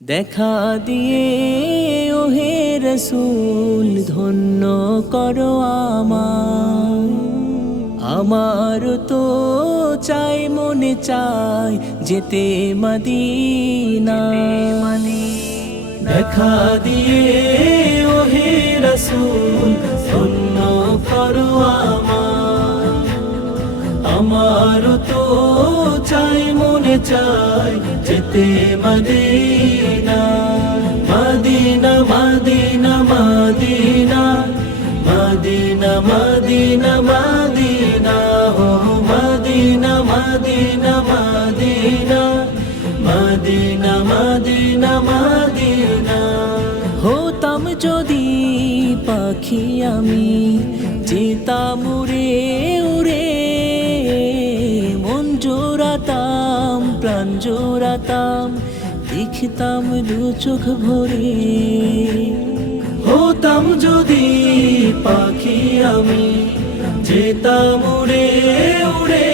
দেখা দিয়ে ওহে রসূল ধন্য করো আমায়, আমার তো চাই মনে চাই যেতে মদিনায়। দেখা দিয়ে ওহে রসূল ধন্য করো আমায়, আমার তো চাই মনে চাই যেতে Medina. Medina Medina Medina Medina Medina Medina ও Medina Medina Medina Medina Medina Medina. হতাম যদি পাখি আমি যেতাম উড়ে উড়ে, মন জোড়াতাম প্রাণ জোড়াতাম দেখতাম দু চোখ ভরে। হতাম যদি পাখি আমি যেতাম উড়ে উড়ে,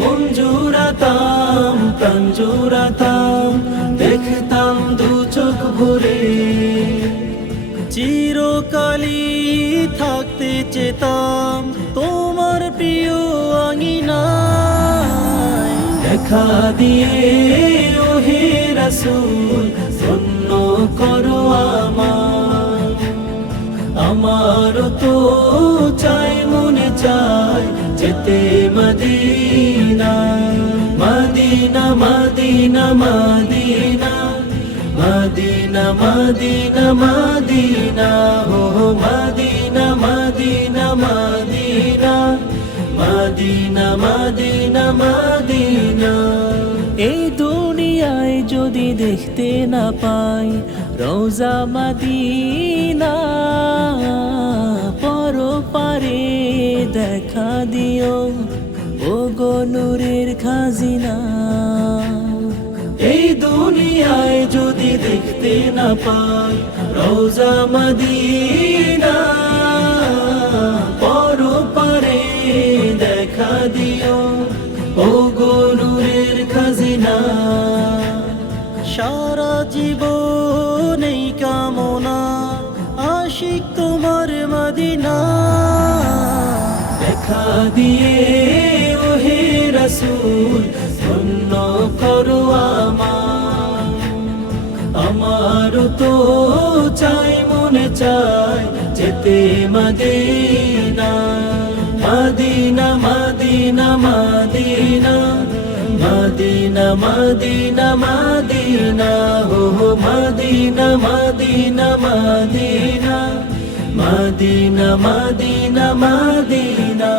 মন জোড়াতাম প্রাণ জোড়াতাম দেখতাম দু চোখ ভরে। চিরকালই থাকতে চেতাম তোমার প্রিয় আঙিনায়। দেখা দিয়ে ওহে রসূল ধন্য করো আমায়, আমার তো চাই মনে চাই যেতে Medina. Medina Medina Medina Medina Medina Medina ও Medina Medina Medina Medina Medina Medina. এই দুনিয়ায় যদি দেখতে না পাই রওজা মদিনা, পরপারে দেখা দিও ও গো নূরের খাজিনা। এই দুনিয়ায় যদি দেখতে না পাই রওজা মদিনা, পরপারে দেখা দিও ও গো নূরের খাজিনা। সারা জীবন এই কামনা আশিক তোমার মদিনা। দেখা দিয়ে ওহে রসূল ধন্য করো আমায়, আমার তো চাই মনে চাই যেতে Medina. Medina Medina Medina Medina Medina Medina ও Medina Medina Medina Medina Medina Medina.